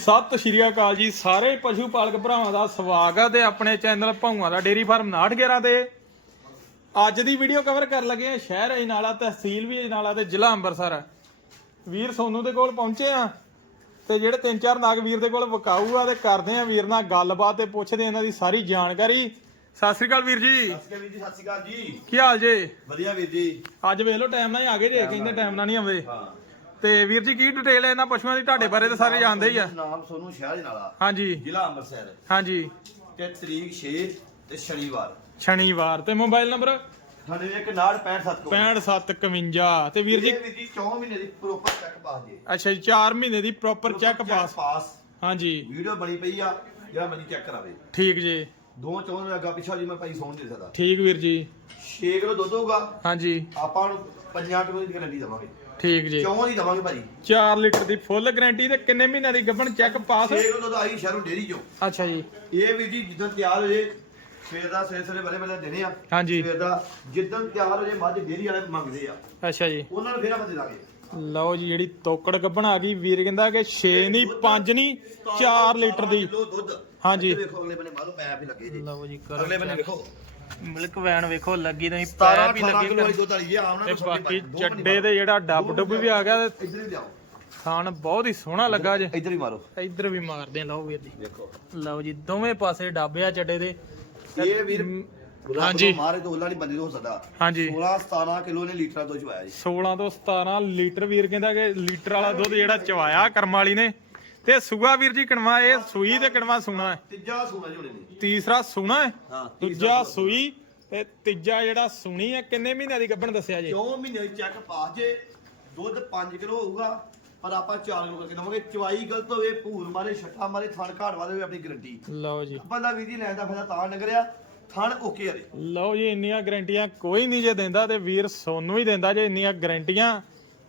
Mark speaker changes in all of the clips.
Speaker 1: ਸਤਿ ਸ਼੍ਰੀ ਅਕਾਲ ਜੀ ਸਾਰੇ ਪਸ਼ੂ ਪਾਲਕ ਭਰਾਵਾਂ ਦਾ ਸਵਾਗਤ ਹੈ ਆਪਣੇ ਚੈਨਲ ਭੌਂਆਂ ਦਾ ਡੇਰੀ ਫਾਰਮ 911 ਤੇ। ਅੱਜ ਦੀ ਵੀਡੀਓ ਕਵਰ ਕਰਨ ਲੱਗੇ ਆ ਸ਼ਹਿਰ ਅਜਨਾਲਾ ਤਹਿਸੀਲ ਵੀ ਅਜਨਾਲਾ ਤੇ ਜ਼ਿਲ੍ਹਾ ਅੰਮ੍ਰਿਤਸਰ। ਵੀਰ ਸੋਨੂ ਦੇ ਕੋਲ ਪਹੁੰਚੇ ਆ ਤੇ ਜਿਹੜੇ ਤਿੰਨ ਚਾਰ ਨਾਗ ਵੀਰ ਦੇ ਕੋਲ ਵਿਕਾਊ ਆ ਤੇ ਕਰਦੇ ਆ ਵੀਰ ਨਾਲ ਗੱਲਬਾਤ ਤੇ ਪੁੱਛਦੇ ਆ ਇਹਨਾਂ ਦੀ ਸਾਰੀ ਜਾਣਕਾਰੀ। ਸਤਿ ਸ਼੍ਰੀ ਅਕਾਲ ਵੀਰ ਜੀ।
Speaker 2: ਸਤਿ ਸ਼੍ਰੀ ਅਕਾਲ ਵੀਰ ਜੀ ਸਤਿ ਸ਼੍ਰੀ ਅਕਾਲ ਜੀ।
Speaker 1: ਕੀ ਹਾਲ ਜੇ?
Speaker 2: ਵਧੀਆ ਵੀਰ ਜੀ।
Speaker 1: ਅੱਜ ਵੇਖ ਲਓ ਟਾਈਮ ਨਾਲ ਹੀ ਆ ਗਏ ਜੇ ਕਹਿੰਦੇ ਟਾਈਮ ਨਾਲ ਨਹੀਂ ਆਉਂਦੇ।
Speaker 2: ਹਾਂ।
Speaker 1: ਤੇ ਵੀਰ ਜੀ ਕੀ ਡਿਟੇਲ ਹੈ ਇਹਨਾਂ ਪਸ਼ੂਆਂ ਦੀ? ਤੁਹਾਡੇ ਬਾਰੇ ਤਾਂ ਸਾਰੇ ਜਾਣਦੇ ਹੀ ਆ।
Speaker 2: ਨਾਮ ਸੋਨੂੰ ਸ਼ਹਿਰ ਨਾਲਾ
Speaker 1: ਹਾਂਜੀ।
Speaker 2: ਜ਼ਿਲ੍ਹਾ ਅੰਮ੍ਰਿਤਸਰ।
Speaker 1: ਹਾਂਜੀ।
Speaker 2: ਤੇ ਤਰੀਕ 6 ਤੇ ਸ਼ਨੀਵਾਰ।
Speaker 1: ਸ਼ਨੀਵਾਰ ਤੇ ਮੋਬਾਈਲ ਨੰਬਰ?
Speaker 2: 9165
Speaker 1: 6551 ਤੇ ਵੀਰ ਜੀ?
Speaker 2: ਵੀਰ ਜੀ 4 ਮਹੀਨੇ ਦੀ ਪ੍ਰੋਪਰ ਚੈੱਕ ਪਾਸ ਜੀ।
Speaker 1: ਅੱਛਾ ਜੀ 4 ਮਹੀਨੇ ਦੀ ਪ੍ਰੋਪਰ ਚੈੱਕ ਪਾਸ
Speaker 2: ਪਾਸ
Speaker 1: ਹਾਂਜੀ।
Speaker 2: ਵੀਡੀਓ ਬਣੀ ਪਈ ਆ ਜਿਹੜਾ ਮਰਜ਼ੀ ਚੈੱਕ ਕਰਾਵੇ।
Speaker 1: ਠੀਕ ਜੀ।
Speaker 2: ਦੋ ਚੌਂ ਅੱਗਾ ਪਿੱਛਾ ਜੀ ਮੈਂ ਭਾਈ ਸੌਣ ਦੇ ਸਕਦਾ।
Speaker 1: ਠੀਕ ਵੀਰ ਜੀ।
Speaker 2: 6 ਕਿਲੋ ਦੁੱਧ ਹੋਊਗਾ।
Speaker 1: ਹਾਂਜੀ।
Speaker 2: ਆਪਾਂ ਨੂੰ 50 ਕਿਲੋ ਦੀ ਗਰੰਟੀ ਦਵਾਂਗੇ।
Speaker 1: ਠੀਕ ਜੀ।
Speaker 2: ਚੌਂ ਦੀ ਦਵਾਂਗੇ ਭਾਜੀ?
Speaker 1: 4 ਲੀਟਰ ਦੀ ਫੁੱਲ ਗਾਰੰਟੀ ਤੇ ਕਿੰਨੇ ਮਹੀਨਿਆਂ ਦੀ ਗੱਭਣ ਚੈੱਕ ਪਾਸ
Speaker 2: 6 ਕਿਲੋ ਆਈ ਸ਼ਹਿਰੋਂ ਡੇਰੀ ਚੋਂ।
Speaker 1: ਅੱਛਾ ਜੀ।
Speaker 2: ਇਹ ਵੀਰ ਜੀ ਜਿੱਦਾਂ ਤਿਆਰ ਹੋ ਜੇ ਸਵੇਰ ਦਾ ਸਵੇਰੇ ਸਵੇਰੇ ਬਲੇ ਬਲੇ ਦੇਣੇ ਆ।
Speaker 1: ਹਾਂਜੀ।
Speaker 2: ਸਵੇਰ ਦਾ ਜਿੱਦਾਂ ਤਿਆਰ ਹੋ ਜੇ ਮੱਝ ਡੇਰੀ ਵਾਲੇ ਮੰਗਦੇ ਆ।
Speaker 1: ਅੱਛਾ ਜੀ।
Speaker 2: ਉਹਨਾਂ ਨੂੰ ਫੇਰ ਆਪਾਂ ਦੇ ਦਾਂਗੇ।
Speaker 1: ਲਓ ਜੀ ਜਿਹੜੀ ਤੋਕੜ ਗੱਭਣ ਆ ਗਈ ਵੀਰ ਕਹਿੰਦਾ ਕਿ 6 ਨਹੀਂ 5 ਨਹੀਂ 4 ਲੀਟਰ ਦੀ।
Speaker 2: ਕਿਲੋ ਦੁੱਧ।
Speaker 1: ਹਾਂਜੀ।
Speaker 2: ਵੇਖੋ ਅਗਲੇ ਬੰਨੇ ਮਾਲੋ ਪੈਪ ਹੀ ਲੱਗੇ ਜੀ।
Speaker 1: ਲਓ ਜੀ
Speaker 2: ਅਗਲੇ ਬੰਨੇ ਵੇਖੋ।
Speaker 1: ਮਿਲਕ ਵੈਨ ਵੇਖੋ ਲੱਗੀ ਨਹੀਂ
Speaker 2: 17
Speaker 1: ਪੈਰ ਵੀ
Speaker 2: 18
Speaker 1: ਲੱਗੇ
Speaker 2: ਕਿਲੋ ਵਾਲੀ ਦੁੱਧ ਵਾਲੀ ਇਹ ਆਮ ਨਾ
Speaker 1: ਤੇ ਬਾਕੀ ਚੱਡੇ ਤੇ ਜਿਹੜਾ ਡੱਬ ਡੁੱਬ ਵੀ ਆ ਗਿਆ ਤੇ
Speaker 2: ਇੱਧਰ ਵੀ ਲਿਆਓ।
Speaker 1: ਥਾਣ ਬਹੁਤ ਹੀ ਸੋਹਣਾ ਲੱਗਾ ਜੇ।
Speaker 2: ਇੱਧਰ ਵੀ ਮਾਰੋ।
Speaker 1: ਇੱਧਰ ਵੀ ਮਾਰਦੇ ਆ ਲਓ ਵੀਰ ਜੀ
Speaker 2: ਵੇਖੋ
Speaker 1: ਲਓ ਜੀ ਦੋਵੇਂ ਪਾਸੇ ਡੱਬਿਆ ਚੱਡੇ ਦੇ।
Speaker 2: ਇਹ ਵੀਰ
Speaker 1: ਹਾਂਜੀ।
Speaker 2: ਹਾਂਜੀ ਮਾਰੇ ਤੋਂ ਨਹੀਂ ਬੰਦੇ ਤੋਂ ਸਦਾ
Speaker 1: ਹਾਂਜੀ।
Speaker 2: 16 17 ਕਿਲੋ ਨੇ ਲੀਟਰਾਂ ਤੋਂ ਚਵਾਇਆ ਜੀ।
Speaker 1: 16 ਤੋਂ 17 ਲੀਟਰ ਵੀਰ ਕਹਿੰਦਾ ਕਿ ਲੀਟਰ ਵਾਲਾ ਦੁੱਧ ਜਿਹੜਾ ਚਵਾਇਆ ਕਰਮ ਵਾਲੀ ਨੇ। ਤੇ ਸੂਆ ਵੀਰ ਜੀ ਕਣਵਾ ਇਹ ਸੂਈ ਤੇ ਕਣਵਾ ਸੂਣਾ ਹੈ।
Speaker 2: ਤੀਜਾ ਸੂਣਾ ਜੀ ਉਹਨੇ ਨੇ
Speaker 1: ਤੀਸਰਾ ਸੂਣਾ ਹੈ।
Speaker 2: ਹਾਂ
Speaker 1: ਦੂਜਾ ਸੂਈ ਤੇ ਤੀਜਾ ਜਿਹੜਾ ਸੂਣੀ ਹੈ ਕਿੰਨੇ ਮਹੀਨਿਆਂ ਦੀ ਗੱਭਣ ਦੱਸਿਆ ਜੀ?
Speaker 2: ਕਿਉਂ ਮਹੀਨੇ ਦੀ ਚੈੱਕ ਪਾਸ ਜੇ? ਦੁੱਧ 5 ਕਿਲੋ ਹੋਊਗਾ ਪਰ ਆਪਾਂ 4 ਕਿਲੋ ਕਰਕੇ ਦਵਾਂਗੇ। ਚਵਾਈ ਗਲਤ ਹੋਵੇ ਭੂਰ ਮਾਰੇ ਛੱਟਾ ਮਾਰੇ ਥਣ ਘਾਟ ਵਾਲੇ ਹੋਵੇ ਆਪਣੀ ਗਰੰਟੀ
Speaker 1: ਲਓ ਜੀ।
Speaker 2: ਬੰਦਾ ਵੀਰ ਜੀ ਲੈਣ ਦਾ ਫਾਇਦਾ ਤਾਂ ਨਗਰਿਆ ਥਣ ਓਕੇ ਵਾਲੇ
Speaker 1: ਲਓ ਜੀ ਇੰਨੀਆਂ ਗਰੰਟੀਆਂ ਕੋਈ ਨਹੀਂ ਜੇ ਦਿੰਦਾ ਤੇ ਵੀਰ ਸੋਨੂੰ ਹੀ ਦਿੰਦਾ ਜੇ ਇੰਨੀਆਂ ਗਰੰਟੀਆਂ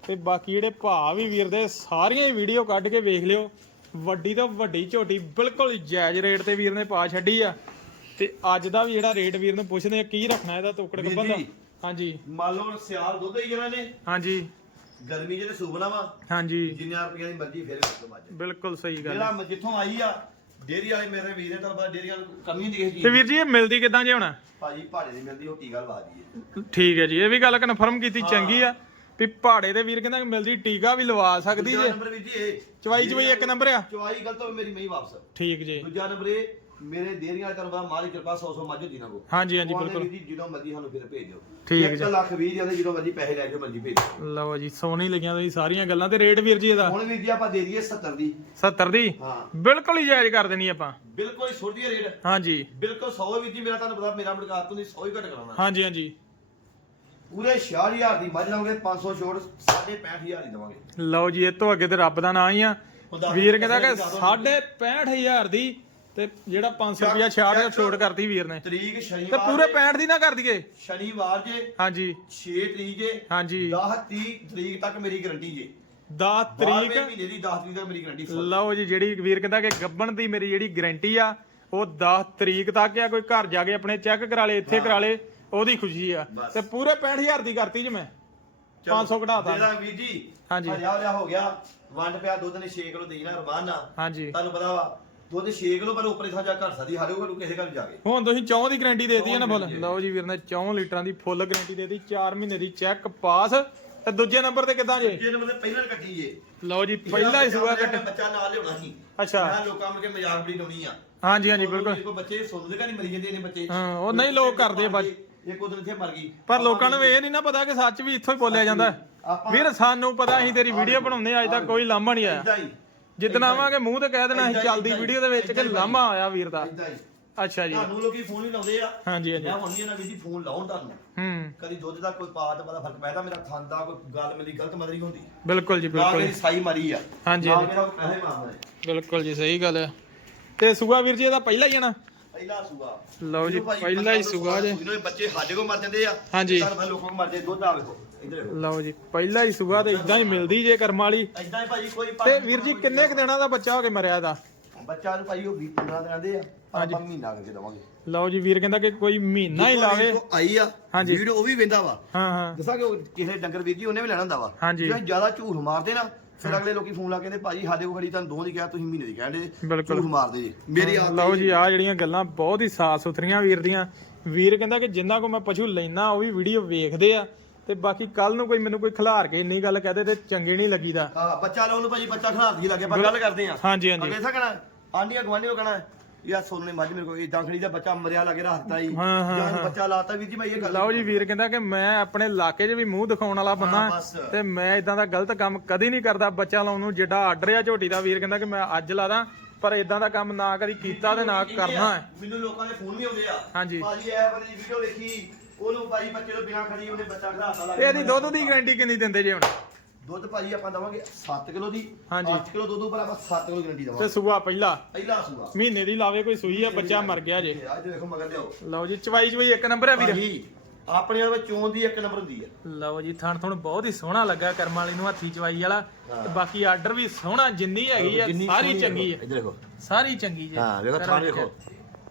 Speaker 1: ਤੇ ਬਾਕੀ ਜਿਹੜੇ ਭਾ ਵੀ ਵੀਰ ਦੇ ਸਾਰੀਆਂ ਹੀ ਵੀਡੀਓ ਕੱਢ ਕੇ ਵੇਖ ਲਿਓ। ਵੱਡੀ ਤੋਂ ਵੱਡੀ ਝੋਟੀ ਬਿਲਕੁਲ ਜਾਇਜ਼ ਰੇਟ ਤੇ ਵੀਰ ਨੇ ਪਾ ਛੱਡੀ ਆ। ਤੇ ਅੱਜ ਦਾ ਵੀ ਜਿਹੜਾ ਰੇਟ ਵੀਰ ਨੂੰ ਪੁੱਛਦੇ ਆ ਕੀ ਰੱਖਣਾ ਇਹਦਾ
Speaker 2: ਵੀਰ
Speaker 1: ਗੱਬਨ ਦਾ। ਹਾਂਜੀ।
Speaker 2: ਮੰਨ ਲਓ ਸਿਆਲ ਦੁੱਧ ਹੀ ਇਹਨਾਂ। ਨੇ
Speaker 1: ਹਾਂਜੀ।
Speaker 2: ਗਰਮੀ ਜਿਹੜੇ ਸੂਬਣਾ ਵਾ।
Speaker 1: ਹਾਂਜੀ।
Speaker 2: ਜਿੰਨਿਆਂ ਰੁਪਈਆਂ ਦੀ ਮਰਜ਼ੀ ਫੇਰ ਕਰ ਮੱਝ
Speaker 1: ਬਿਲਕੁਲ ਸਹੀ ਗੱਲ।
Speaker 2: ਜਿਹੜਾ ਜਿੱਥੋਂ ਆਈ ਆ ਡੇਰੀ ਵਾਲੇ ਮੇਰੇ ਵੀਰ ਨੇ ਤਾਂ ਬਾ ਡੇਰੀ ਵਾਲੇ ਕਮੀ ਨਹੀਂ ਦਿਖੀ।
Speaker 1: ਤੇ ਵੀਰ ਜੀ ਇਹ ਮਿਲਦੀ ਕਿਦਾਂ ਜੇ ਹੁਣ?
Speaker 2: ਭਾਜੀ ਭਾੜੇ ਦੀ ਮਿਲਦੀ ਉਹ ਟੀਕਾ ਲਵਾ ਦਈਏ
Speaker 1: ਠੀਕ ਹੈ ਜੀ ਇਹ ਵੀ ਗੱਲ ਕਨਫਰਮ ਕੀਤੀ ਚੰਗੀ ਆ। ਵੀ ਪਹਾੜੇ ਦੇ ਵੀਰ ਕਹਿੰਦਾ ਕਿ ਮਿਲਦੀ ਟੀਕਾ ਵੀ ਲਵਾ ਸਕਦੀ
Speaker 2: ਦੂਜਾ
Speaker 1: ਜੇ।
Speaker 2: ਨੰਬਰ ਵੀਰ ਜੀ ਇਹ
Speaker 1: ਚਵਾਈ ਚਵਾਈ ਇੱਕ ਨੰਬਰ ਆ?
Speaker 2: ਚਵਾਈ ਗਲਤ ਹੋਵੇ ਮੇਰੀ ਮਈ ਵਾਪਸ।
Speaker 1: ਠੀਕ ਜੀ।
Speaker 2: ਦੂਜਾ ਨੰਬਰ ਇਹ ਮੇਰੇ ਡੇਰੀਆਂ ਵਾਲੇ ਤੁਹਾਨੂੰ ਪਤਾ ਮਾਰੀ ਕਿਰਪਾ 100 100 ਮੱਝ ਹੁੰਦੀ ਨਾ ਕੋ
Speaker 1: ਹਾਂਜੀ ਹਾਂਜੀ ਬਿਲਕੁਲ।
Speaker 2: ਜੀ ਜਦੋਂ ਮਰਜ਼ੀ ਸਾਨੂੰ ਫਿਰ ਭੇਜ। ਦਿਓ
Speaker 1: ਠੀਕ ਜੀ।
Speaker 2: ਲੱਖ 20 ਜਾਂਦੇ ਜਦੋਂ ਮਰਜ਼ੀ ਪੈਸੇ ਲੈ ਜਾਓ ਮਰਜ਼ੀ ਭੇਜ। ਦਿਓ
Speaker 1: ਲਓ ਜੀ ਸੋਹਣੀ ਲੱਗੀਆਂ ਤੁਸੀਂ ਸਾਰੀਆਂ ਗੱਲਾਂ ਤੇ ਰੇਟ ਵੀਰ ਜੀ ਇਹਦਾ।
Speaker 2: ਹੁਣ ਵੀਰ ਜੀ ਆਪਾਂ ਦੇ ਦਈਏ 70 ਦੀ।
Speaker 1: 70 ਦੀ?
Speaker 2: ਹਾਂ।
Speaker 1: ਬਿਲਕੁਲ ਹੀ ਜਾਇਜ਼ ਕਰ ਦੇਣੀ ਆਪਾਂ।
Speaker 2: ਬਿਲਕੁਲ ਹੀ ਛੋਟੀ ਰੇਟ।
Speaker 1: ਹਾਂਜੀ।
Speaker 2: ਬਿਲਕੁਲ 100 ਵੀਰ ਜੀ ਮੇਰਾ ਤੁਹਾਨੂੰ ਪਤਾ ਮੇਰਾ ਮੁੜਕਾ ਤੋਂ ਨਹੀਂ 100 ਹੀ ਘੱਟ ਕਰਾਉਣਾ।
Speaker 1: ਹਾਂਜੀ ਹਾਂਜੀ।
Speaker 2: ਪੂਰੇ 66000 ਦੀ ਮੱਝ ਲਾਉਂਗੇ 500 ਛੋੜ 65000 ਦੀ ਦਵਾਂਗੇ।
Speaker 1: ਲਓ ਜੀ ਇਹ ਤੋਂ ਅੱਗੇ ਤੇ ਰੱਬ ਦਾ ਨਾਂ ਹੀ ਆ। ਵੀਰ ਕਹਿੰਦਾ ਕਿ
Speaker 2: ਖੁਦਾ
Speaker 1: 65000 ਦੀ ਤੇ ਜਿਹੜਾ 500 ਰੁਪਿਆ ਛਾੜ ਦਾ ਛੋਟ ਕਰਤੀ ਵੀਰ ਨੇ।
Speaker 2: ਤਰੀਕ
Speaker 1: ਤੇ
Speaker 2: ਸ਼ਨੀਵਾਰ
Speaker 1: ਪੂਰੇ
Speaker 2: ਜੇ-
Speaker 1: 65 ਦੀ ਨਾ ਕਰ ਦਈਏ।
Speaker 2: ਸ਼ਨੀਵਾਰ ਜੇ
Speaker 1: ਹਾਂਜੀ।
Speaker 2: 6 ਤਰੀਕ ਜੇ
Speaker 1: ਹਾਂਜੀ।
Speaker 2: 10 30 ਤਰੀਕ ਤੱਕ ਮੇਰੀ ਗਾਰੰਟੀ ਜੇ।
Speaker 1: 10
Speaker 2: ਤਰੀਕ
Speaker 1: ਤਰੀਕ
Speaker 2: ਮਹੀਨੇ ਦੀ 10 ਤਰੀਕ ਤੱਕ ਮੇਰੀ ਗਾਰੰਟੀ ਫੁੱਲ
Speaker 1: ਲਓ ਜੀ ਜਿਹੜੀ ਵੀਰ ਕਹਿੰਦਾ ਕਿ ਗੱਬਣ ਦੀ ਮੇਰੀ ਜਿਹੜੀ ਗਾਰੰਟੀ ਆ ਉਹ 10 ਤਰੀਕ ਤੱਕ ਆ ਕੋਈ ਘਰ ਜਾ ਕੇ ਆਪਣੇ ਚੈੱਕ ਕਰਾ ਲੇ ਇੱਥੇ ਕਰਾ ਲੇ। ਉਹਦੀ ਖੁਸ਼ੀ ਆ।
Speaker 2: ਬਸ।
Speaker 1: ਤੇ ਪੂਰੇ 65000 ਦੀ ਕਰਤੀ ਜੀ ਮੈਂ। 500 ਘਟਾਤਾ
Speaker 2: ਜਿਹੜਾ ਵੀਰ ਜੀ
Speaker 1: ਹਾਂਜੀ।
Speaker 2: ਹਜ਼ਾਰ ਹਜ਼ਾਰ ਹੋ ਗਿਆ। ਵੰਡ ਪਿਆ ਦੁੱਧ ਨੇ 6 ਕਿਲੋ ਦੇਣਾ ਨਾਲ
Speaker 1: ਹਾਂਜੀ।
Speaker 2: ਤੁਹਾਨੂੰ ਪਤਾ ਵਾ ਦੁੱਧ 6 ਕਿਲੋ ਪਰ ਉੱਪਰੇ ਥਾਂ ਜਾ ਘਰ ਸਕਦੀ ਹਾਲੇ ਉਹ ਕਿਸੇ ਘਰ ਜਾ ਕੇ।
Speaker 1: ਹੁਣ ਤੁਸੀਂ ਚੌਂ ਦੀ ਗਾਰੰਟੀ ਦੇਤੀ ਹੈ ਨਾ ਫੁੱਲ। ਲਓ ਜੀ ਵੀਰ ਨੇ ਚੌਂ ਲੀਟਰਾਂ ਦੀ ਫੁੱਲ ਗਾਰੰਟੀ ਦੇਤੀ। 4 ਮਹੀਨੇ ਦੀ ਚੈੱਕ ਪਾਸ ਤੇ ਦੂਜੇ ਨੰਬਰ ਤੇ ਕਿੱਦਾਂ ਜੇ?
Speaker 2: ਜੇ ਨੰਬਰ ਤੇ ਪਹਿਲਾਂ ਕੱਟੀ ਜੇ।
Speaker 1: ਲਓ ਜੀ ਪਹਿਲਾ ਹੀ ਸੂਆ ਕੱਟ
Speaker 2: ਬੱਚਾ ਨਾਲ ਲਿਆਉਣਾ ਸੀ।
Speaker 1: ਅੱਛਾ।
Speaker 2: ਮੈਂ ਲੋਕਾਂ ਮੁੜ ਕੇ ਮਜ਼ਾਕ ਬੜੀ ਡਾਉਣੀ ਆ।
Speaker 1: ਹਾਂਜੀ ਹਾਂਜੀ ਬਿਲਕੁਲ।
Speaker 2: ਬੱਚੇ ਸੁਣਦੇ ਕਾ ਨਹੀਂ ਮਰੀ ਜਾਂਦੇ ਨੇ ਬੱਚੇ।
Speaker 1: ਹਾਂ, ਉਹ ਨਹੀਂ ਲੋਕ ਕਰਦੇ ਆ ਬੱਚ-
Speaker 2: ਇੱਕ ਉਦੋਂ ਇੱਥੇ ਮਰ ਗਈ।
Speaker 1: ਪਰ ਲੋਕਾਂ ਨੂੰ ਇਹ ਨਹੀਂ ਨਾ ਪਤਾ ਕਿ ਸੱਚ ਵੀ ਇੱਥੋਂ ਹੀ ਬੋਲਿਆ ਜਾਂਦਾ। ਹੈ।
Speaker 2: ਆਪਾਂ
Speaker 1: ਵੀਰ ਸਾਨੂੰ ਪਤਾ ਅਸੀਂ ਤੇਰੀ ਵੀਡੀਓ ਬਣਾਉਂਦੇ ਅੱਜ ਤੱਕ ਕੋਈ ਲਾਂਭਾ ਨਹੀਂ ਆਇਆ।
Speaker 2: ਇਦਾਂ ਹੀ।
Speaker 1: ਜਿੱਦਣ ਆਵਾਂਗੇ ਮੂੰਹ ਤੇ ਕਹਿ ਦੇਣਾ ਅਸੀਂ
Speaker 2: ਹੀ,
Speaker 1: ਚੱਲਦੀ
Speaker 2: ਹੀ,
Speaker 1: ਵੀਡੀਓ ਦੇ ਵਿੱਚ ਕਿ
Speaker 2: ਹੀ
Speaker 1: ਲਾਂਭਾ ਆਇਆ ਵੀਰ ਦਾ।
Speaker 2: ਇਦਾਂ ਹੀ।
Speaker 1: ਅੱਛਾ ਜੀ।
Speaker 2: ਤੁਹਾਨੂੰ ਲੋਕੀ ਫੋਨ ਵੀ ਲਾਉਂਦੇ ਆ।
Speaker 1: ਹਾਂਜੀ ਹਾਂਜੀ।
Speaker 2: ਮੈਂ ਹੁਣ ਵੀ ਇਹਨਾਂ ਵੀ ਫੋਨ ਲਾਉਣ ਤੁਹਾਨੂੰ।
Speaker 1: ਹੂੰ।
Speaker 2: ਕਦੀ ਦੁੱਧ ਦਾ ਕੋਈ ਪਤਾ ਫ਼ਰਕ ਪੈਦਾ ਮੇਰਾ ਥਣ ਦਾ ਕੋਈ ਗੱਲ ਮੇਰੀ ਗਲਤ ਮਦਰੀ ਹੁੰਦੀ।
Speaker 1: ਬਿਲਕੁਲ ਜੀ
Speaker 2: ਨਾ
Speaker 1: ਬਿਲਕੁਲ।
Speaker 2: ਮੇਰੀ ਸਾਈ ਮਰੀ ਆ।
Speaker 1: ਹਾਂਜੀ,
Speaker 2: ਨਾ
Speaker 1: ਹਾਂਜੀ।
Speaker 2: ਮੇਰਾ ਕੋਈ ਪੈਸੇ ਮਾਰਦਾ। ਹੈ
Speaker 1: ਬਿਲਕੁਲ ਜੀ ਸਹੀ ਗੱਲ ਹੈ। ਤੇ ਸੂਆ ਵੀਰ ਜੀ ਇਹਦਾ ਪਹਿਲਾ ਹੀ ਨਾ?
Speaker 2: ਪਹਿਲਾ ਸੂਆ।
Speaker 1: ਲਓ ਜੀ ਪਹਿਲਾ ਹੀ ਸੂਆ ਜੇ।
Speaker 2: ਇਹਨੂੰ ਬੱਚੇ ਸਾਡੇ ਕੋਲ ਮਰ ਜਾਂਦੇ ਆ
Speaker 1: ਹਾਂਜੀ।
Speaker 2: ਪਤਾ ਲੋਕਾਂ ਕੋਲ ਮਰਦੇ ਦੁੱਧ ਆ ਵੇਖੋ ਇਧਰ ਵੇਖੋ।
Speaker 1: ਲਓ ਜੀ ਪਹਿਲਾ ਹੀ ਸੂਆ ਤੇ ਇਦਾਂ ਹੀ ਮਿਲਦੀ ਜੇ ਕਰਮ ਵਾਲੀ।
Speaker 2: ਇਦਾਂ ਹੀ ਭਾਜੀ ਕੋਈ
Speaker 1: ਤੇ ਵੀਰ ਜੀ ਕਿੰਨੇ ਕੁ ਦਿਨਾਂ ਦਾ ਬੱਚਾ ਹੋ ਕੇ ਮਰਿਆ ਦਾ
Speaker 2: ਬੱਚਾ ਨੂੰ ਭਾਈ ਉਹ 20 15 ਦਿਨਾਂ ਦੇ ਆ
Speaker 1: ਹਾਂਜੀ।
Speaker 2: ਮਹੀਨਾ ਕਰਕੇ ਦਵਾਂਗੇ।
Speaker 1: ਲਓ ਜੀ ਵੀਰ ਕਹਿੰਦਾ ਕਿ ਕੋਈ ਮਹੀਨਾ ਹੀ ਲਾਵੇ।
Speaker 2: ਆਈ ਆ
Speaker 1: ਹਾਂਜੀ।
Speaker 2: ਵੀਡੀਓ ਉਹ ਵੀ ਵੇਂਦਾ ਵਾ।
Speaker 1: ਹਾਂ ਹਾਂ।
Speaker 2: ਦੱਸਾਂ ਕਿ ਉਹ ਕਿਸੇ ਡੰਗਰ ਵੀਰ ਜੀ ਉਹਨੇ ਵੀ ਲੈਣਾ ਹੁੰਦਾ ਵਾ।
Speaker 1: ਹਾਂਜੀ।
Speaker 2: ਜੇ ਜ਼ਿਆਦਾ ਝੂਠ ਮਾਰਦੇ ਨਾ ਫਿਰ ਅਗਲੇ ਲੋਕੀ ਫੋਨ ਲਾ ਕੇ ਕਹਿੰਦੇ ਭਾਜੀ ਸਾਡੇ ਕੋਲ ਖੜੀ ਤੁਹਾਨੂੰ ਦੋਵਾਂ ਦੀ ਕਿਹਾ ਤੁਸੀਂ ਮਹੀਨੇ ਦੀ ਕਹਿੰਦੇ। ਝੂਠ ਮਾਰਦੇ ਜੀ। ਮੇਰੀ ਆਦਤ
Speaker 1: ਲਓ ਜੀ ਆ ਜਿਹੜੀਆਂ ਗੱਲਾਂ ਬਹੁਤ ਹੀ ਸਾਫ਼ ਸੁਥਰੀਆਂ ਵੀਰ ਦੀਆਂ। ਵੀਰ ਕਹਿੰਦਾ ਕਿ ਜਿੰਨਾ ਕੋ ਮੈਂ ਪਸ਼ੂ ਲੈਣਾ ਉਹ ਵੀ ਵੀਡੀਓ ਵੇਖਦੇ ਆ। ਤੇ ਬਾਕੀ ਕੱਲ ਨੂੰ ਕੋਈ ਮੈਨੂੰ ਕੋਈ ਖਿਲਾਰ ਕੇ ਇੰਨੀ ਗੱਲ ਕਹਦੇ ਤੇ ਚੰਗੇ ਨਹੀਂ ਲੱਗੀਦਾ।
Speaker 2: ਹਾਂ ਬੱਚਾ ਲਾਉਣ ਨੂੰ ਭਾਜੀ ਬੱਚਾ ਖਰਾਬ ਜੀ ਲੱਗੇ ਆਪਾਂ ਗੱਲ ਕਰਦੇ ਆ
Speaker 1: ਹਾਂਜੀ ਹਾਂਜੀ।
Speaker 2: ਅਗਲੇ ਸਕਣਾ ਆਂਡੀਆਂ ਗਵਾਂਢੀਆਂ ਕਹਣਾ ਯਾ ਸੋਨੂੰ ਨੇ ਮੱਝ ਮੇਰੇ ਕੋਲ ਇਦਾਂ ਖੜੀ ਦਾ ਬੱਚਾ ਮਰਿਆ ਲੱਗੇ ਰੱਖਤਾ ਜੀ।
Speaker 1: ਹਾਂ, ਹਾਂ,
Speaker 2: ਜਾਂ ਬੱਚਾ ਲਾਤਾ ਵੀਰ ਜੀ ਮੈਂ ਇਹ ਗੱਲ
Speaker 1: ਲਓ ਜੀ ਵੀਰ ਕਹਿੰਦਾ ਕਿ ਮੈਂ ਆਪਣੇ ਇਲਾਕੇ 'ਚ ਵੀ ਮੂੰਹ ਦਿਖਾਉਣ ਵਾਲਾ ਬੰਦਾ
Speaker 2: ਬਸ।
Speaker 1: ਤੇ ਮੈਂ ਇਦਾਂ ਦਾ ਗਲਤ ਕੰਮ ਕਦੀ ਨਹੀਂ ਕਰਦਾ ਬੱਚਾ ਲਾਉਣ ਨੂੰ ਜਿੱਡਾ ਆਰਡਰ ਆ ਝੋਟੀ ਦਾ ਵੀਰ ਕਹਿੰਦਾ ਕਿ ਮੈਂ ਅੱਜ ਲਾਦਾ ਪਰ ਇਦਾਂ ਦਾ ਕੰਮ ਨਾ ਕਦੀ ਕੀਤਾ ਤੇ ਨਾ ਕਰਨਾ ਹੈ।
Speaker 2: ਮੈਨੂੰ ਲੋਕਾਂ ਦੇ ਫੋਨ ਵੀ ਆਉਂਦੇ ਆ।
Speaker 1: ਹਾਂਜੀ।
Speaker 2: ਭਾਜੀ ਇਹ ਵਾਲੀ ਵੀਡੀਓ ਵੇਖੀ ਉਹਨੂੰ ਭਾਈ ਬੱਚੇ ਤੋਂ ਬਿਨਾ ਖੜੀ ਉਹਨੇ ਬੱਚਾ ਲੱਗ
Speaker 1: ਤੇ ਇਹਦੀ ਦੁੱਧ ਦੀ ਗਾਰੰਟੀ ਕਿੰਨੀ ਦਿੰਦੇ ਜੇ ਹੁਣ?
Speaker 2: ਦੁੱਧ ਭਾਜੀ ਆਪਾਂ ਦਵਾਂਗੇ 7 ਕਿਲੋ ਦੀ
Speaker 1: ਹਾਂਜੀ।
Speaker 2: 8 ਕਿਲੋ ਦੁੱਧ ਉੱਪਰ ਆਪਾਂ 7 ਕਿਲੋ ਗਰੰਟੀ
Speaker 1: ਤੇ
Speaker 2: ਦਵਾਂਗੇ।
Speaker 1: ਸੂਆ ਪਹਿਲਾ।
Speaker 2: ਪਹਿਲਾ ਸੂਆ।
Speaker 1: ਮਹੀਨੇ ਦੀ ਲਾਵੇ ਕੋਈ ਸੂਈ ਆ ਬੱਚਾ ਮਰ ਗਿਆ ਜੇ।
Speaker 2: ਅੱਜ ਦੇਖੋ ਮਗਰ ਲਿਆਓ।
Speaker 1: ਲਓ ਜੀ ਚਵਾਈ ਚਵਾਈ ਇੱਕ ਨੰਬਰ ਆ ਵੀਰ।
Speaker 2: ਭਾਜੀ ਆਪਣੇ ਵਾਲੇ ਚੋਣ ਦੀ ਇੱਕ ਨੰਬਰ ਹੁੰਦੀ ਆ।
Speaker 1: ਲਓ ਜੀ ਥਣ ਥਣ ਬਹੁਤ ਹੀ ਸੋਹਣਾ ਲੱਗਾ ਕਰਮ ਵਾਲੀ ਨੂੰ ਹੱਥੀ ਚਵਾਈ ਵਾਲਾ। ਤੇ ਬਾਕੀ ਆਰਡਰ ਵੀ ਸੋਹਣਾ ਜਿੰਨੀ ਹੈਗੀ ਆ
Speaker 2: ਜਿੰਨੀ
Speaker 1: ਸਾਰੀ
Speaker 2: ਸੋਹਣੀ
Speaker 1: ਚੰਗੀ ਹੈ
Speaker 2: ਇੱਧਰ ਦੇਖੋ।
Speaker 1: ਸਾਰੀ ਚੰਗੀ ਜੇ।
Speaker 2: ਹਾਂ, ਵੇਖੋ, ਥਣ ਵੇਖੋ।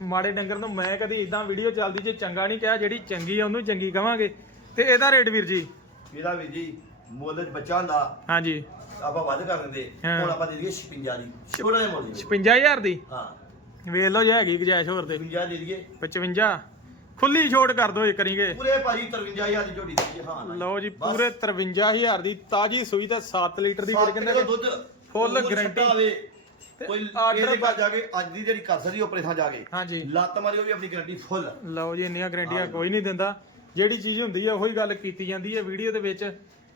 Speaker 1: ਮਾੜੇ ਡੰਗਰ ਨੂੰ ਮੈਂ ਕਦੀ ਇਦਾਂ ਵੀਡੀਓ ਚੱਲਦੀ ਜੇ ਚੰਗਾ ਨਹੀਂ ਕਿਹਾ ਜਿਹੜੀ ਚੰਗੀ ਆ ਉਹਨੂੰ ਚੰਗੀ ਕਵਾਂਗੇ। ਤੇ ਇਹਦਾ ਰੇਟ ਵੀਰ ਜੀ?
Speaker 2: ਇਹਦਾ ਵੀ ਜੀ ਮੁੱਲ ਚ ਬੱਚਾ ਹੁੰਦਾ
Speaker 1: ਹਾਂਜੀ।
Speaker 2: ਆਪਾਂ ਵੱਧ ਕਰ ਦਿੰਦੇ
Speaker 1: ਹਾਂ।
Speaker 2: ਹੁਣ ਆਪਾਂ ਦੇ ਦਈਏ 56 ਦੀ। ਛੋਟਾ ਜਿਹਾ ਮੁੱਲ ਜੀ
Speaker 1: 55000 ਦੀ?
Speaker 2: ਹਾਂ।
Speaker 1: ਵੇਖ ਲਓ ਜੇ ਹੈਗੀ ਗੁਜਾਇਸ਼ ਹੋਰ ਤੇ।
Speaker 2: 56 ਦੇ ਦਈਏ।
Speaker 1: 55 ਖੁੱਲੀ ਛੋਟ ਕਰ ਦੋ ਇੱਕ ਕਰੀਂਗੇ।
Speaker 2: ਪੂਰੇ ਭਾਜੀ 53000 ਦੀ ਝੋਟੀ ਦੀ ਹਾਂ ਨਾ।
Speaker 1: ਲਓ ਜੀ
Speaker 2: ਬਸ।
Speaker 1: ਪੂਰੇ 53000 ਦੀ ਤਾਜੀ ਸੂਈ ਤੇ 7 ਲੀਟਰ ਦੀ ਵੀਰ
Speaker 2: ਸੱਤ
Speaker 1: ਕਹਿੰਦੇ
Speaker 2: ਕਿਲੋ
Speaker 1: ਕਿ
Speaker 2: ਦੁੱਧ
Speaker 1: ਫੁੱਲ
Speaker 2: ਉਹ
Speaker 1: guarantee।
Speaker 2: ਛੱਡਾ ਹੋਵੇ,
Speaker 1: ਤੇ
Speaker 2: ਕੋਈ
Speaker 1: ਆਰਡਰ
Speaker 2: ਇਹਦੇ ਘਰ ਜਾ ਕੇ ਅੱਜ ਦੀ ਜਿਹੜੀ ਕਰ ਸਕਦੀ ਉਹ ਥਾਂ ਜਾ ਕੇ।
Speaker 1: ਹਾਂਜੀ।
Speaker 2: ਲੱਤ ਮਾਰੀ ਉਹ ਵੀ ਆਪਣੀ ਗਾਰੰਟੀ ਫੁੱਲ
Speaker 1: ਲਓ ਜੀ ਇੰਨੀਆਂ ਗਰੰਟੀਆਂ ਕੋਈ ਨਹੀਂ ਦਿੰਦਾ। ਜਿਹੜੀ ਚੀਜ਼ ਹੁੰਦੀ ਆ ਉਹੀ ਗੱਲ ਕੀਤੀ ਜਾਂਦੀ ਹੈ ਵੀਡੀਓ ਦੇ ਵਿੱਚ।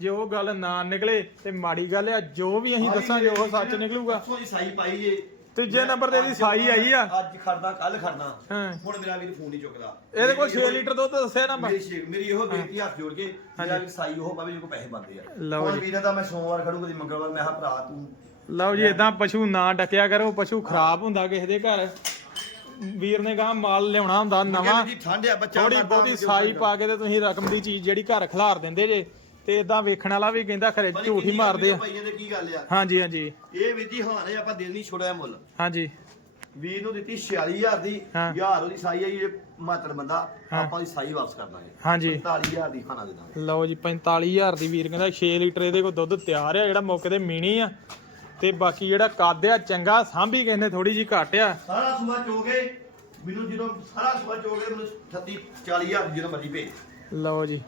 Speaker 1: ਜੇ ਉਹ ਗੱਲ ਨਾ ਨਿਕਲੇ ਤੇ ਮਾੜੀ ਗੱਲ ਆ ਜੋ ਵੀ ਅਸੀਂ ਦੱਸਾਂਗੇ ਉਹ ਸੱਚ ਨਿਕਲੂਗਾ।
Speaker 2: ਸਾਈ ਪਾਈ ਜੇ
Speaker 1: ਤੀਜੇ ਨੰਬਰ ਤੇ ਇਹਦੀ ਸਾਈ ਆਈ ਆ।
Speaker 2: ਅੱਜ ਖੜਦਾ ਕੱਲ ਖੜਨਾ
Speaker 1: ਹਾਂ।
Speaker 2: ਹੁਣ ਮੇਰਾ ਵੀਰ ਫੋਨ ਨਹੀਂ ਚੁੱਕਦਾ।
Speaker 1: ਇਹਦੇ ਕੋਲ 6 ਲੀਟਰ ਦੁੱਧ ਦੱਸਿਆ ਨਾ ਮੈਂ।
Speaker 2: ਮੇਰੀ ਇਹੋ ਬੇਨਤੀ ਹੱਥ ਜੋੜ ਕੇ ਮੇਰਾ ਵੀ ਸਾਈ ਉਹ ਪਾਵੇ ਕੋਲ ਪੈਸੇ ਬਣਦੇ ਆ।
Speaker 1: ਲਓ
Speaker 2: ਹੁਣ ਵੀਰਾਂ ਦਾ ਮੈਂ ਸੋਮਵਾਰ ਖੜੂਗਾ ਦੀ ਮੰਗਲਵਾਰ ਮੈਂ ਕਿਹਾ ਭਰਾ ਤੂੰ।
Speaker 1: ਲਓ ਜੀ ਇਦਾਂ ਪਸ਼ੂ ਨਾ ਡਕਿਆ ਕਰੋ ਪਸ਼ੂ ਖਰਾਬ ਹੁੰਦਾ ਕਿਸੇ ਦੇ ਘਰ। ਵੀਰ ਨੇ ਕਹਾ ਮਾਲ ਲਿਆਉਣਾ ਹੁੰਦਾ ਨਵਾਂ।
Speaker 2: ਜੀ ਠੰਡ ਆ ਬੱਚਾ
Speaker 1: ਥੋੜੀ
Speaker 2: ਮਾਰਦਾ
Speaker 1: ਬਹੁਤੀ ਸਾਈ ਪਾ ਕੇ ਤੇ ਤੁਸੀਂ ਰਕਮ ਦੀ ਚੀਜ਼ ਜਿਹੜੀ ਘਰ ਖਿਲਾਰ ਦਿੰਦੇ ਜੇ। ਤੇ ਇਦਾਂ ਵੇਖਣ ਵਾਲਾ ਵੀ ਕਹਿੰਦਾ ਖਰੇ ਝੂਠ ਹੀ ਮਾਰਦੇ ਆ।
Speaker 2: ਪਾਈਆਂ ਦੇ ਕੀ ਗੱਲ ਆ।
Speaker 1: ਹਾਂਜੀ ਹਾਂਜੀ।
Speaker 2: ਇਹ ਵੀਰ ਜੀ ਹਾਂ ਨੇ ਆਪਾਂ ਦਿਲ ਨਹੀਂ ਛੋੜਿਆ ਮੁੱਲ।
Speaker 1: ਹਾਂਜੀ।
Speaker 2: ਵੀਰ ਨੂੰ ਦਿੱਤੀ 46000 ਦੀ
Speaker 1: ਹਾਂ।
Speaker 2: 1000 ਉਹਦੀ ਸਾਈ ਆਈ ਜੇ ਮਾਤੜ ਬੰਦਾ
Speaker 1: ਹਾਂ।
Speaker 2: ਆਪਾਂ ਦੀ ਸਾਈ ਵਾਪਸ ਕਰ ਦਾਂਗੇ।
Speaker 1: ਹਾਂਜੀ।
Speaker 2: 45000 ਦੀ ਖਾਣਾ ਦੇ ਦਾਂਗੇ।
Speaker 1: ਲਓ ਜੀ 45000 ਦੀ ਵੀਰ ਕਹਿੰਦਾ 6 ਲੀਟਰ ਇਹਦੇ ਕੋਲ ਦੁੱਧ ਤਿਆਰ ਆ ਜਿਹੜਾ ਮੌਕੇ ਤੇ ਮੀਣੀ ਆ। ਤੇ ਬਾਕੀ ਜਿਹੜਾ ਕੱਦ ਆ ਚੰਗਾ ਸਾਂਭੀ ਨੇ ਥੋੜੀ ਜੀ ਘੱਟ ਆ।
Speaker 2: ਸਾਰਾ ਸੂਆ ਚੋਗੇ ਮੈਨੂੰ ਜਦੋਂ ਸਾਰਾ ਸੂਆ ਚੋਗੇ ਮੈਨੂੰ 36 40000 ਜਦੋਂ ਮਰਜ਼ੀ ਭੇਜ।
Speaker 1: ਲਓ ਜੀ।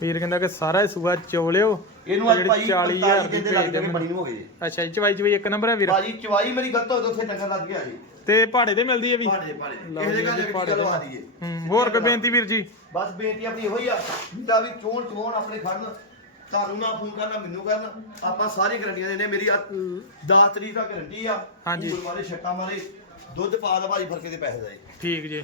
Speaker 1: ਵੀਰ ਕਹਿੰਦਾ ਕਿ ਸਾਰਾ ਸੂਆ ਚੋਲਿਓ
Speaker 2: ਇਹਨੂੰ ਅੱਜ ਭਾਈ
Speaker 1: 40000
Speaker 2: 40
Speaker 1: ਦੀ
Speaker 2: ਦੇ ਲੱਗ
Speaker 1: ਭੇਜ ਦੇਣ।
Speaker 2: ਬਣੀ ਨੂੰ ਹੋ ਗਏ
Speaker 1: ਅੱਛਾ ਜੀ ਚਵਾਈ ਚਵਾਈ ਇੱਕ ਨੰਬਰ ਹੈ ਵੀਰ?
Speaker 2: ਬਾਜੀ ਚਵਾਈ ਮੇਰੀ ਗਲਤ ਹੋਏ ਤਾਂ ਉੱਥੇ ਟੰਗਾ ਲੱਗ ਗਿਆ ਜੀ।
Speaker 1: ਤੇ ਪਹਾੜੇ ਤੇ ਮਿਲਦੀ ਹੈ ਵੀ?
Speaker 2: ਪਾੜੇ ਪਾੜੇ
Speaker 1: ਲਓ
Speaker 2: ਕਿਸੇ ਦੇ ਘਰ ਜਾ ਕੇ
Speaker 1: ਪਹਾੜੇ
Speaker 2: ਦਈਏ
Speaker 1: ਹੋਰ ਕੋਈ ਬੇਨਤੀ ਵੀਰ ਜੀ?
Speaker 2: ਬਸ ਬੇਨਤੀ ਆਪਣੀ ਇਹੋ ਹੀ ਆ ਜਿੱਦਾਂ ਵੀ ਚੋਣ ਚੋਣ ਆਪਣੇ ਖੜਨ ਤੁਹਾਨੂੰ ਨਾ ਫੋਨ ਕਰਨਾ ਮੈਨੂੰ ਕਰਨਾ ਆਪਾਂ ਸਾਰੀ ਗਰੰਟੀਆਂ ਦੇਣੇ ਮੇਰੀ 10 ਤਰੀਕ ਤੱਕ ਗਰੰਟੀ ਆ
Speaker 1: ਹਾਂਜੀ।
Speaker 2: ਮਾਰੇ ਛੱਟਾ ਮਾਰੇ ਦੁੱਧ ਪਾ ਦਾ ਭਾਜੀ ਫਰਕੇ ਦੇ ਪੈਸੇ ਦਾ।
Speaker 1: ਠੀਕ ਜੀ।